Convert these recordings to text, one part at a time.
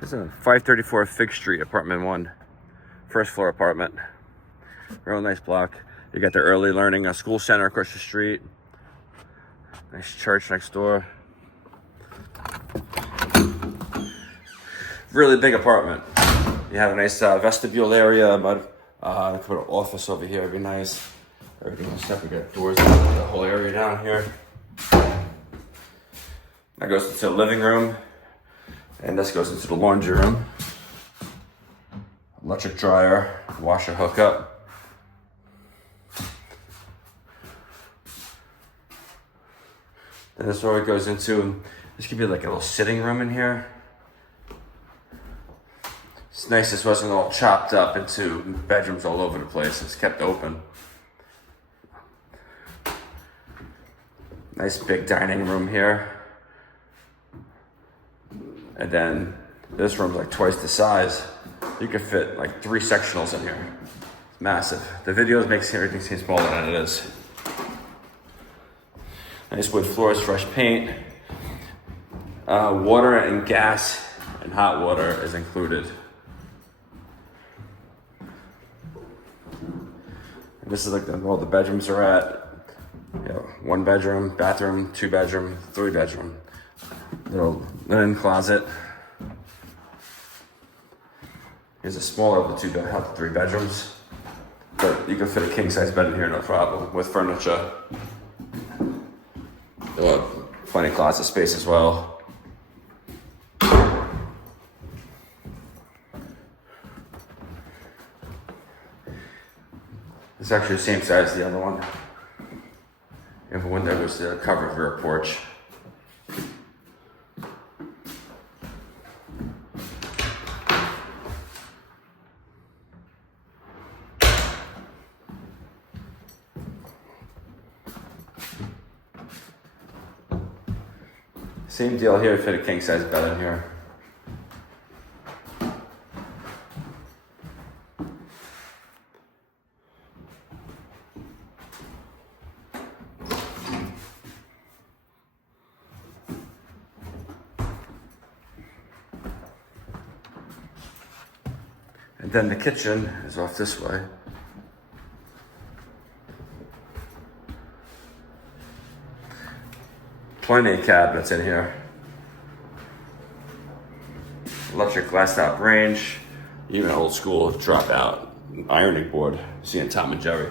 This is a 534 Fig Street, apartment 1, first floor apartment. Real nice block. You got the early learning school center across the street. Nice church next door. Really big apartment. You have a nice vestibule area, but I could put an office over here. It'd be nice. Everything else stuff. We got doors in the whole area down here. That goes into the living room, and this goes into the laundry room. Electric dryer, washer hookup. Then this door goes into, this could be like a little sitting room in here. It's nice this wasn't all chopped up into bedrooms all over the place. It's kept open. Nice big dining room here. And then this room's like twice the size. You could fit like 3 sectionals in here. It's massive. The videos makes everything seem smaller than it is. Nice wood floors, fresh paint. Water and gas and hot water is included. And this is like where all the bedrooms are at. You know, 1 bedroom, bathroom, 2 bedroom, 3 bedroom. Little linen closet. Here's a smaller of the 3 bedrooms. But you can fit a king size bed in here, no problem, with furniture. Plenty of closet space as well. It's actually the same size as the other one. You have a window that goes to the covered rear porch. Same deal here, fit a king size bed in here. And then the kitchen is off this way. Plenty of cabinets in here. Electric glass top range, even old school drop out ironing board. You see in Tom and Jerry.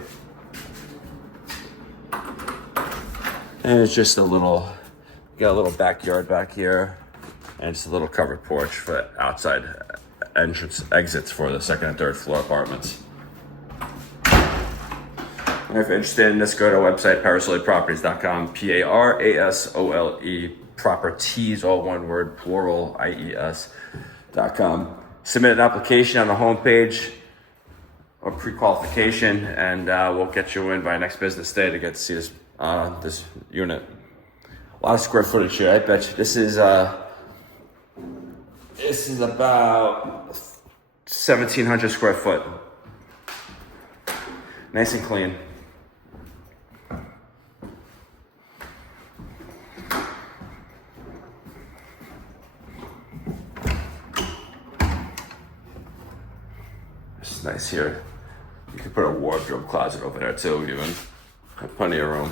And it's just a little, got a little backyard back here, and it's a little covered porch for outside entrance exits for the 2nd and 3rd floor apartments. And if you're interested in this, go to our website, parasoleproperties.com, P-A-R-A-S-O-L-E, properties, all one word, plural, I-E-S.com. Submit an application on the homepage or pre-qualification, and we'll get you in by next business day to get to see this unit. A lot of square footage here. I bet you this is about 1,700 square foot. Nice and clean. It's nice here. You can put a wardrobe closet over there too, even. Have plenty of room.